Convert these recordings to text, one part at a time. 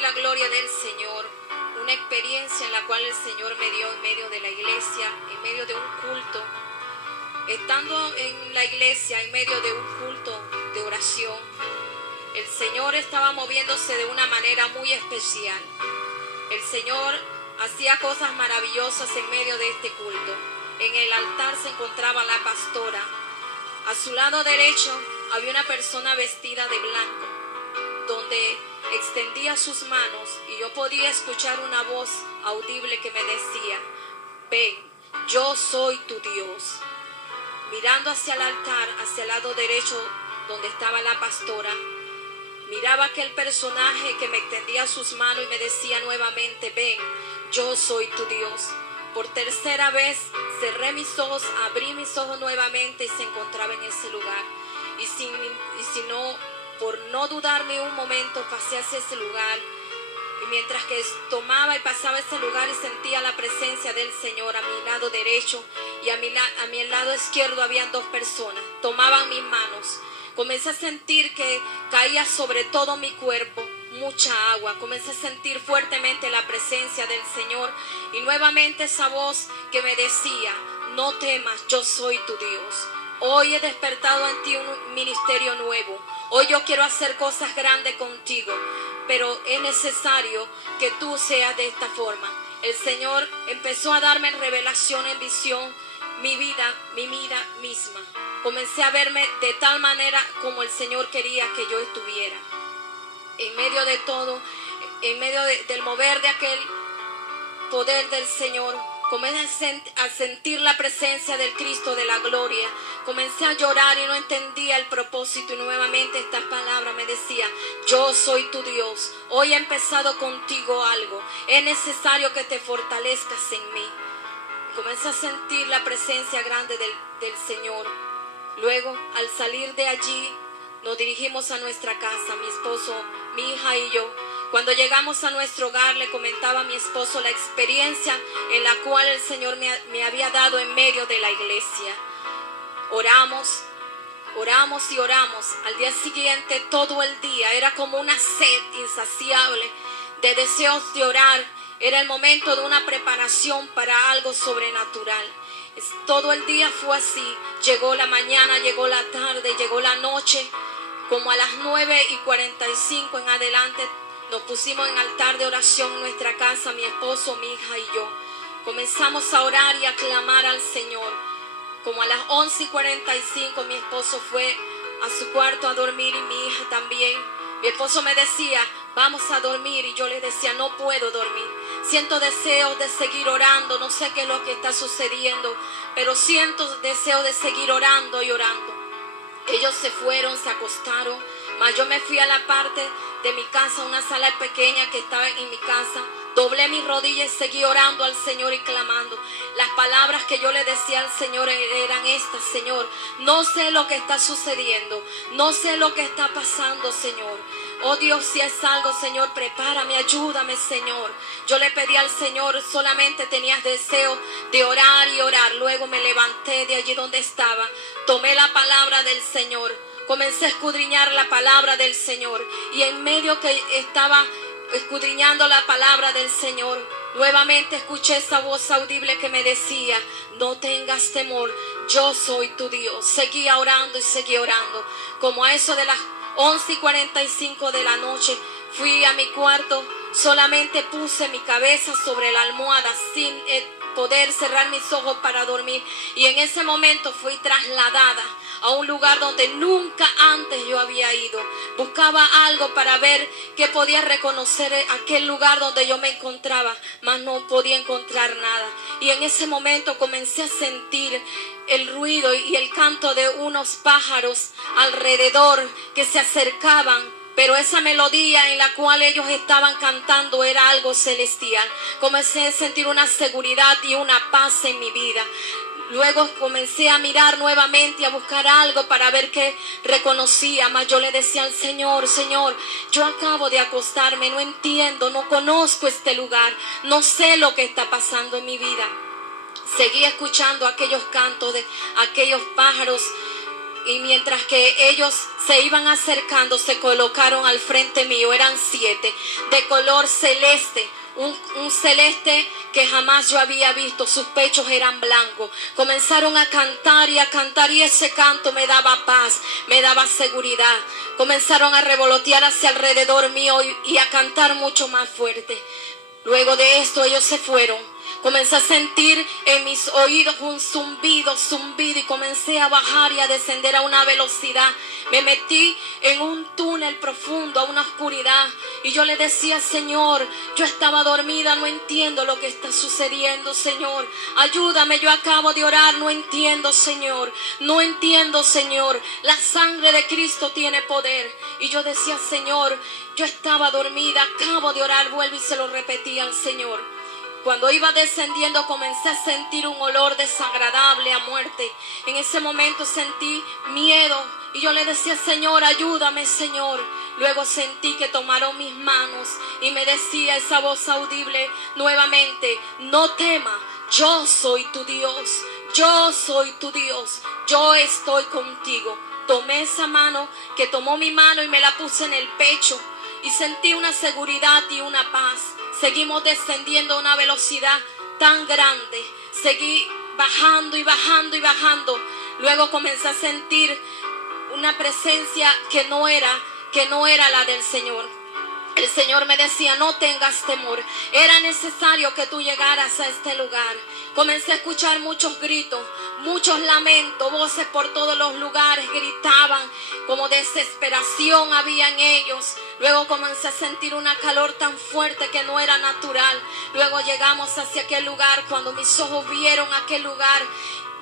y la gloria del Señor, una experiencia en la cual el Señor me dio en medio de la iglesia, en medio de un culto. Estando en la iglesia, en medio de un culto de oración, el Señor estaba moviéndose de una manera muy especial. El Señor hacía cosas maravillosas en medio de este culto. En el altar se encontraba la pastora. A su lado derecho había una persona vestida de blanco, donde extendía sus manos y yo podía escuchar una voz audible que me decía: ven, yo soy tu Dios. Mirando hacia el altar, hacia el lado derecho donde estaba la pastora, miraba aquel personaje que me extendía sus manos y me decía nuevamente: ven, yo soy tu Dios. Por tercera vez cerré mis ojos, abrí mis ojos nuevamente y se encontraba en ese lugar. Por no dudar ni un momento, pasé hacia ese lugar. Y mientras que tomaba y pasaba ese lugar y sentía la presencia del Señor a mi lado derecho y a mi lado izquierdo habían dos personas. Tomaban mis manos. Comencé a sentir que caía sobre todo mi cuerpo mucha agua. Comencé a sentir fuertemente la presencia del Señor. Y nuevamente esa voz que me decía: no temas, yo soy tu Dios. Hoy he despertado en ti un ministerio nuevo. Hoy yo quiero hacer cosas grandes contigo, pero es necesario que tú seas de esta forma. El Señor empezó a darme en revelación, en visión, mi vida misma. Comencé a verme de tal manera como el Señor quería que yo estuviera. En medio de todo, en medio del mover de aquel poder del Señor, comencé a sentir la presencia del Cristo de la gloria. Comencé a llorar y no entendía el propósito. Y nuevamente esta palabra me decía: yo soy tu Dios. Hoy he empezado contigo algo. Es necesario que te fortalezcas en mí. Comencé a sentir la presencia grande del Señor. Luego, al salir de allí, nos dirigimos a nuestra casa, mi esposo, mi hija y yo. Cuando llegamos a nuestro hogar, le comentaba a mi esposo la experiencia en la cual el Señor me había dado en medio de la iglesia. Oramos y oramos. Al día siguiente, todo el día, era como una sed insaciable de deseos de orar. Era el momento de una preparación para algo sobrenatural. Todo el día fue así. Llegó la mañana, llegó la tarde, llegó la noche. Como a las 9:45 en adelante, nos pusimos en altar de oración en nuestra casa, mi esposo, mi hija y yo. Comenzamos a orar y a clamar al Señor. Como a las 11:45 mi esposo fue a su cuarto a dormir y mi hija también. Mi esposo me decía: vamos a dormir, y yo le decía: no puedo dormir. Siento deseos de seguir orando, no sé qué es lo que está sucediendo, pero siento deseo de seguir orando y orando. Ellos se fueron, se acostaron, mas yo me fui a la parte de mi casa, una sala pequeña que estaba en mi casa. Doblé mis rodillas y seguí orando al Señor y clamando. Las palabras que yo le decía al Señor eran estas: Señor, no sé lo que está sucediendo, no sé lo que está pasando, Señor. Oh Dios, si es algo, Señor, prepárame, ayúdame, Señor. Yo le pedí al Señor, solamente tenías deseo de orar y orar. Luego me levanté de allí donde estaba, tomé la palabra del Señor, comencé a escudriñar la palabra del Señor. Y en medio que estaba escudriñando la palabra del Señor, nuevamente escuché esa voz audible que me decía: no tengas temor, yo soy tu Dios. Seguía orando y seguía orando. Como a eso de las 11:45 de la noche, fui a mi cuarto, solamente puse mi cabeza sobre la almohada sin poder cerrar mis ojos para dormir. Y en ese momento fui trasladada a un lugar donde nunca antes yo había ido. Buscaba algo para ver que podía reconocer aquel lugar donde yo me encontraba, mas no podía encontrar nada. Y en ese momento comencé a sentir el ruido y el canto de unos pájaros alrededor que se acercaban. Pero esa melodía en la cual ellos estaban cantando era algo celestial. Comencé a sentir una seguridad y una paz en mi vida. Luego comencé a mirar nuevamente y a buscar algo para ver qué reconocía. Mas yo le decía al Señor: Señor, yo acabo de acostarme, no entiendo, no conozco este lugar, no sé lo que está pasando en mi vida. Seguí escuchando aquellos cantos de aquellos pájaros Y mientras que ellos se iban acercando, se colocaron al frente mío. Eran 7 de color celeste. Un celeste que jamás yo había visto. Sus pechos eran blancos. Comenzaron a cantar y ese canto me daba paz, me daba seguridad. Comenzaron a revolotear hacia alrededor mío y a cantar mucho más fuerte. Luego de esto ellos se fueron. Comencé a sentir en mis oídos un zumbido y comencé a bajar y a descender a una velocidad. Me metí en un túnel profundo, a una oscuridad. Y yo le decía, Señor, yo estaba dormida, no entiendo lo que está sucediendo, Señor. Ayúdame, yo acabo de orar, no entiendo, Señor. No entiendo, Señor. La sangre de Cristo tiene poder. Y yo decía, Señor, yo estaba dormida, acabo de orar, vuelvo y se lo repetía al Señor. Cuando iba descendiendo comencé a sentir un olor desagradable a muerte. En ese momento sentí miedo y yo le decía, Señor, ayúdame, Señor. Luego sentí que tomaron mis manos y me decía esa voz audible nuevamente, no temas, yo soy tu Dios, yo soy tu Dios, yo estoy contigo. Tomé esa mano que tomó mi mano y me la puse en el pecho y sentí una seguridad y una paz. Seguimos descendiendo a una velocidad tan grande. Seguí bajando y bajando y bajando. Luego comencé a sentir una presencia que no era la del Señor. El Señor me decía, no tengas temor. Era necesario que tú llegaras a este lugar. Comencé a escuchar muchos gritos, muchos lamentos, voces por todos los lugares gritaban, como desesperación había en ellos. Luego comencé a sentir una calor tan fuerte que no era natural. Luego llegamos hacia aquel lugar. Cuando mis ojos vieron aquel lugar,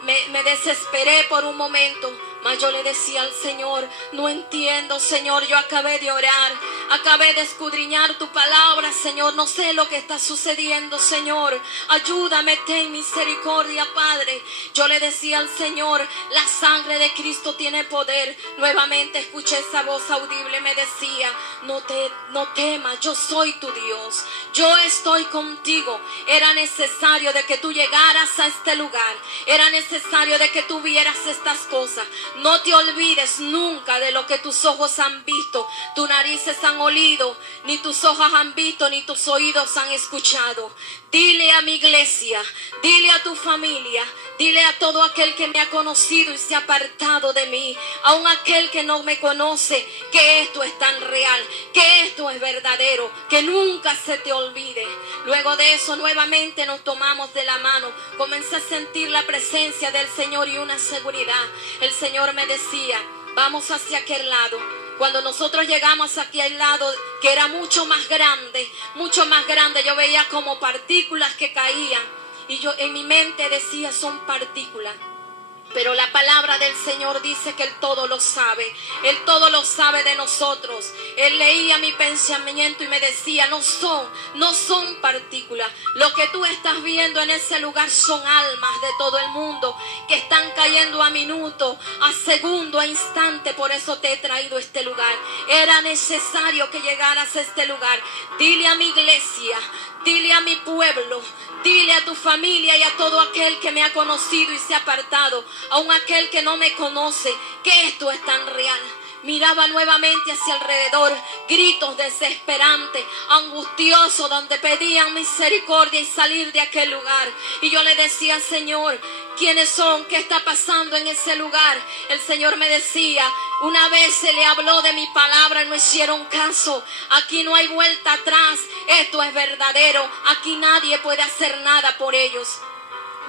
me desesperé por un momento. Mas yo le decía al Señor, no entiendo, Señor, yo acabé de orar, acabé de escudriñar tu palabra, Señor, no sé lo que está sucediendo, Señor, ayúdame, ten misericordia, Padre. Yo le decía al Señor, la sangre de Cristo tiene poder. Nuevamente escuché esa voz audible, me decía, no temas, yo soy tu Dios, yo estoy contigo. Era necesario de que tú llegaras a este lugar, era necesario de que tú vieras estas cosas. No te olvides nunca de lo que tus ojos han visto, tus narices han olido, ni tus ojos han visto, ni tus oídos han escuchado. Dile a mi iglesia, dile a tu familia, dile a todo aquel que me ha conocido y se ha apartado de mí, aun aquel que no me conoce, que esto es tan real, que esto es verdadero, que nunca se te olvide. Luego de eso nuevamente nos tomamos de la mano. Comencé a sentir la presencia del Señor y una seguridad. El Señor me decía, vamos hacia aquel lado. Cuando nosotros llegamos aquí al lado, que era mucho más grande, yo veía como partículas que caían. Y yo en mi mente decía, son partículas. Pero la palabra del Señor dice que Él todo lo sabe. Él todo lo sabe de nosotros. Él leía mi pensamiento y me decía, no son partículas. Lo que tú estás viendo en ese lugar son almas de todo el mundo que están cayendo a minuto, a segundo, a instante. Por eso te he traído a este lugar. Era necesario que llegaras a este lugar. Dile a mi iglesia, dile a mi pueblo, dile a tu familia y a todo aquel que me ha conocido y se ha apartado, aun aquel que no me conoce, que esto es tan real. Miraba nuevamente hacia alrededor, gritos desesperantes, angustiosos, donde pedían misericordia y salir de aquel lugar. Y yo le decía, Señor, ¿quiénes son? ¿Qué está pasando en ese lugar? El Señor me decía, una vez se le habló de mi palabra y no hicieron caso. Aquí no hay vuelta atrás. Esto es verdadero. Aquí nadie puede hacer nada por ellos.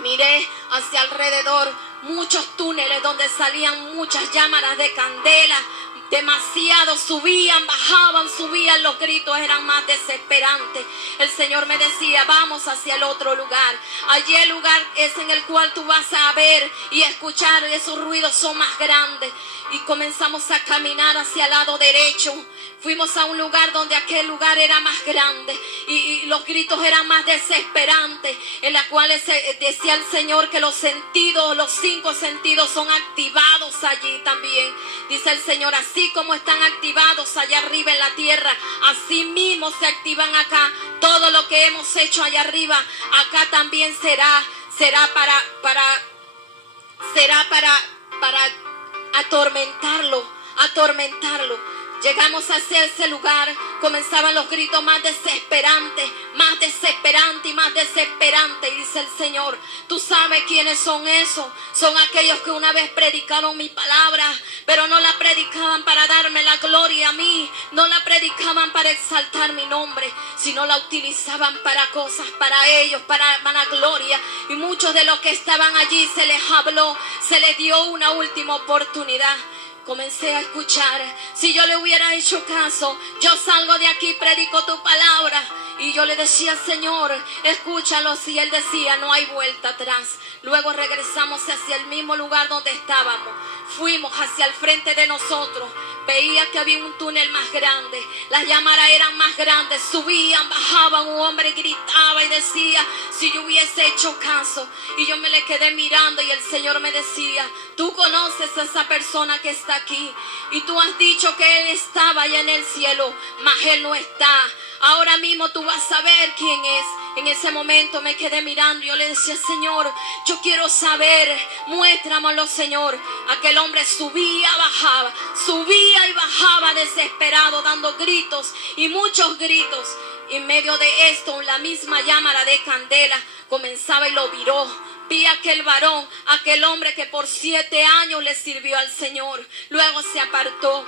Miré hacia alrededor muchos túneles donde salían muchas llamadas de candela. Demasiado subían, bajaban, subían, los gritos eran más desesperantes. El Señor me decía, vamos hacia el otro lugar. Allí el lugar es en el cual tú vas a ver y escuchar, esos ruidos son más grandes. Y comenzamos a caminar hacia el lado derecho. Fuimos a un lugar donde aquel lugar era más grande y los gritos eran más desesperantes, en la cual decía el Señor que los 5 sentidos son activados allí también. Dice el Señor, así como están activados allá arriba en la tierra, así mismo se activan acá. Todo lo que hemos hecho allá arriba, acá también será para atormentarlo. Llegamos hacia ese lugar, comenzaban los gritos más desesperantes, y más desesperantes. Y dice el Señor, tú sabes quiénes son esos. Son aquellos que una vez predicaron mi palabra, pero no la predicaban para darme la gloria a mí, no la predicaban para exaltar mi nombre, sino la utilizaban para cosas, para ellos, para vanagloria. Y muchos de los que estaban allí se les habló, se les dio una última oportunidad. Comencé a escuchar. Si yo le hubiera hecho caso, yo salgo de aquí, predico tu palabra. Y yo le decía, Señor, escúchalos. Y Él decía, no hay vuelta atrás. Luego regresamos hacia el mismo lugar donde estábamos. Fuimos hacia el frente de nosotros. Veía que había un túnel más grande. Las llamadas eran más grandes. Subían, bajaban. Un hombre gritaba y decía, si yo hubiese hecho caso. Y yo me le quedé mirando y el Señor me decía, tú conoces a esa persona que está aquí. Y tú has dicho que Él estaba allá en el cielo, mas Él no está. Ahora mismo tú vas a ver quién es. En ese momento me quedé mirando y yo le decía, Señor, yo quiero saber, muéstramelo, Señor. Aquel hombre subía y bajaba desesperado, dando gritos y muchos gritos. En medio de esto, la misma llamara de candela comenzaba y lo viró. Vi a aquel varón, aquel hombre que por 7 años le sirvió al Señor. Luego se apartó.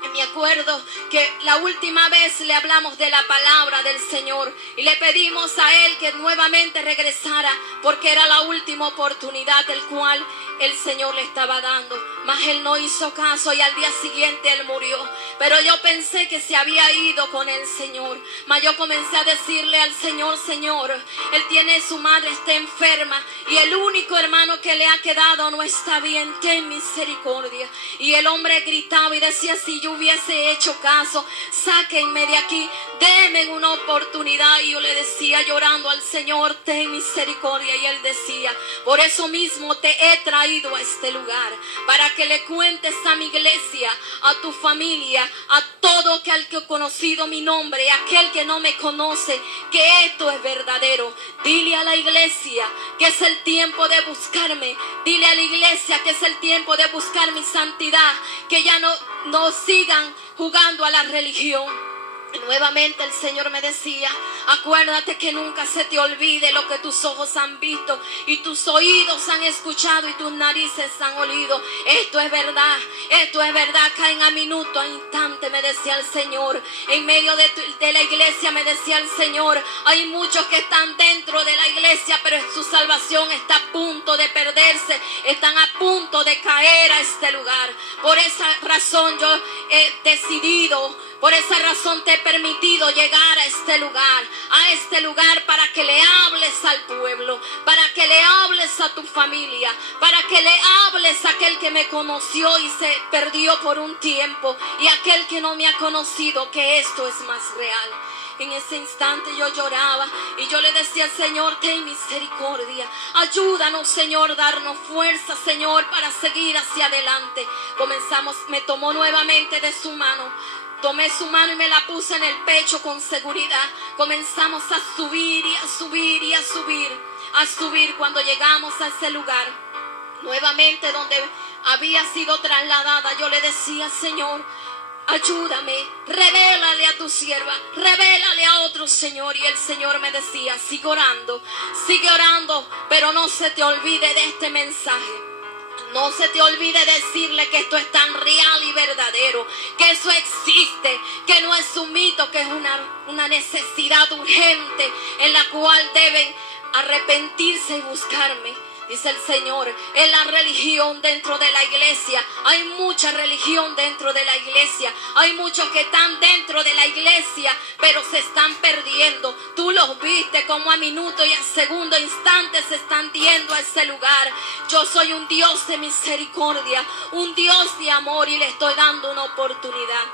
Y me acuerdo que la última vez le hablamos de la palabra del Señor y le pedimos a Él que nuevamente regresara porque era la última oportunidad del cual el Señor le estaba dando. Mas Él no hizo caso y al día siguiente Él murió. Pero yo pensé que se había ido con el Señor. Mas yo comencé a decirle al Señor, Señor, Él tiene su madre, está enferma y el único hermano que le ha quedado no está bien, ten misericordia. Y el hombre gritaba y decía, si yo hubiese hecho caso, sáquenme de aquí, denme una oportunidad. Y yo le decía llorando al Señor, ten misericordia. Y Él decía, por eso mismo te he traído a este lugar, para que le cuentes a mi iglesia, a tu familia, a todo aquel que ha conocido mi nombre, aquel que no me conoce, que esto es verdadero. Dile a la iglesia que es el tiempo de buscarme. Dile a la iglesia que es el tiempo de buscar mi santidad, que ya no sigan jugando a la religión. Nuevamente el Señor me decía, acuérdate que nunca se te olvide lo que tus ojos han visto y tus oídos han escuchado y tus narices han olido. Esto es verdad, caen a minuto, a instante, me decía el Señor. En medio de la iglesia me decía el Señor, hay muchos que están dentro de la iglesia, pero su salvación está a punto de perderse, están a punto de caer a este lugar. Por esa razón yo he decidido, por esa razón te he permitido llegar a este lugar para que le hables al pueblo, para que le hables a tu familia, para que le hables a aquel que me conoció y se perdió por un tiempo y aquel que no me ha conocido, que esto es más real. En ese instante yo lloraba y yo le decía al Señor, ten misericordia, ayúdanos, Señor, darnos fuerza, Señor, para seguir hacia adelante. me tomó nuevamente de su mano. Tomé su mano y me la puse en el pecho con seguridad. Comenzamos a subir y a subir y a subir. A subir cuando llegamos a ese lugar. Nuevamente donde había sido trasladada, yo le decía, Señor, ayúdame, revélale a tu sierva, revélale a otro, Señor. Y el Señor me decía, sigue orando, pero no se te olvide de este mensaje. No se te olvide decirle que esto es tan real y verdadero, que eso existe, que no es un mito, que es una necesidad urgente en la cual deben arrepentirse y buscarme. Dice el Señor, en la religión dentro de la iglesia, hay mucha religión dentro de la iglesia, hay muchos que están dentro de la iglesia, pero se están perdiendo. Tú los viste como a minuto y a segundo instante se están yendo a ese lugar. Yo soy un Dios de misericordia, un Dios de amor y le estoy dando una oportunidad.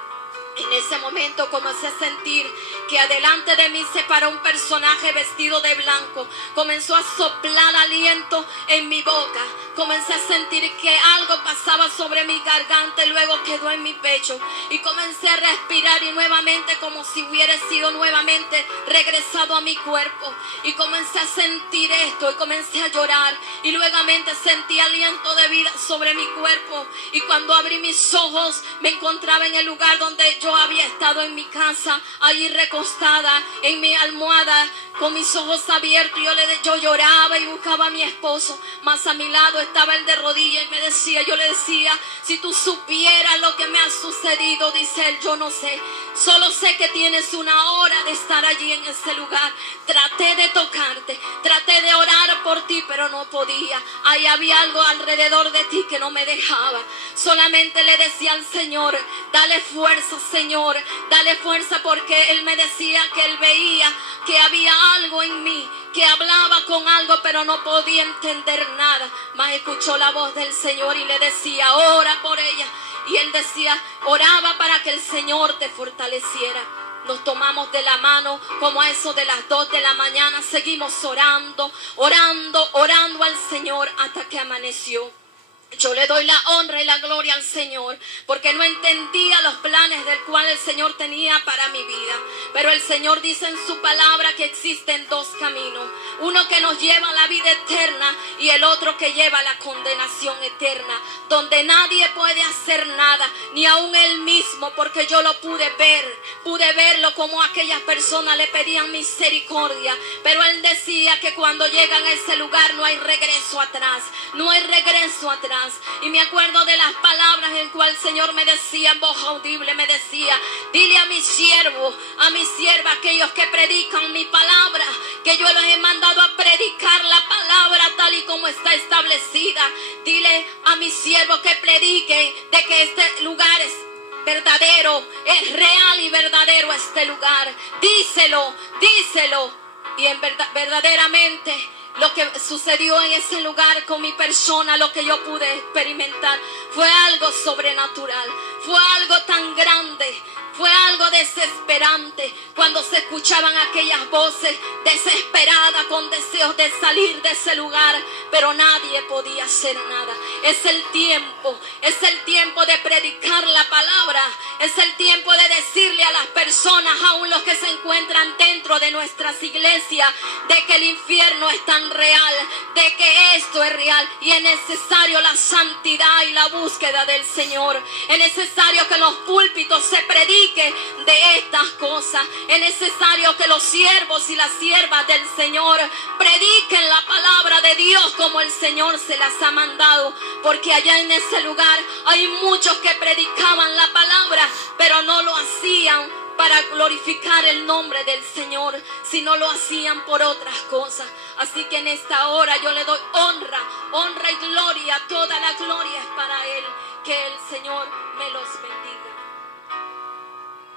En ese momento comencé a sentir que adelante de mí se paró un personaje vestido de blanco. Comenzó a soplar aliento en mi boca. Comencé a sentir que algo pasaba sobre mi garganta y luego quedó en mi pecho. Y comencé a respirar y nuevamente como si hubiera sido nuevamente regresado a mi cuerpo. Y comencé a sentir esto y comencé a llorar. Y nuevamente sentí aliento de vida sobre mi cuerpo. Y cuando abrí mis ojos me encontraba en el lugar donde yo había estado en mi casa, allí recostada en mi almohada con mis ojos abiertos. Yo lloraba y buscaba a mi esposo, mas a mi lado estaba él de rodillas y me decía, yo le decía, si tú supieras lo que me ha sucedido, dice él, yo no sé, solo sé que tienes una hora de estar allí en ese lugar. Traté de tocarte, traté de orar por ti, pero no podía. Ahí había algo alrededor de ti que no me dejaba. Solamente le decía al Señor, dale fuerza, Señor, dale fuerza, porque él me decía que él veía que había algo en mí, que hablaba con algo, pero no podía entender nada. Mas escuchó la voz del Señor y le decía, ora por ella. Y él decía, oraba para que el Señor te fortaleciera. Nos tomamos de la mano como a eso de las 2 de la mañana. Seguimos orando al Señor hasta que amaneció. Yo le doy la honra y la gloria al Señor porque no entendía los planes del cual el Señor tenía para mi vida. Pero el Señor dice en su palabra que existen 2 caminos. Uno que nos lleva a la vida eterna y el otro que lleva a la condenación eterna. Donde nadie puede hacer nada, ni aun él mismo, porque yo lo pude ver. Pude verlo como aquellas personas le pedían misericordia. Pero él decía que cuando llegan a ese lugar no hay regreso atrás. No hay regreso atrás. Y me acuerdo de las palabras en cual el Señor me decía en voz audible, me decía, dile a mis siervos, a mis siervas, aquellos que predican mi palabra, que yo los he mandado a predicar la palabra tal y como está establecida. Dile a mis siervos que prediquen de que este lugar es verdadero, es real y verdadero este lugar. Díselo. Y en verdaderamente lo que sucedió en ese lugar con mi persona, lo que yo pude experimentar, fue algo sobrenatural, fue algo tan grande, fue algo desesperante. Cuando se escuchaban aquellas voces desesperadas con deseos de salir de ese lugar, pero nadie podía hacer nada. Es el tiempo de predicar la palabra, es el tiempo de decirle a las personas, aún los que se encuentran dentro de nuestras iglesias, de que el infierno es tan real, de que esto es real y es necesario la santidad y la búsqueda del Señor. Es necesario que en los púlpitos se predique de estas cosas. Es necesario que los siervos y las siervas del Señor prediquen la palabra de Dios como el Señor se las ha mandado, porque allá en ese lugar hay muchos que predicaban la palabra, pero no lo hacían para glorificar el nombre del Señor, sino lo hacían por otras cosas. Así que en esta hora yo le doy honra y gloria. Toda la gloria es para Él. Que el Señor me los bendiga.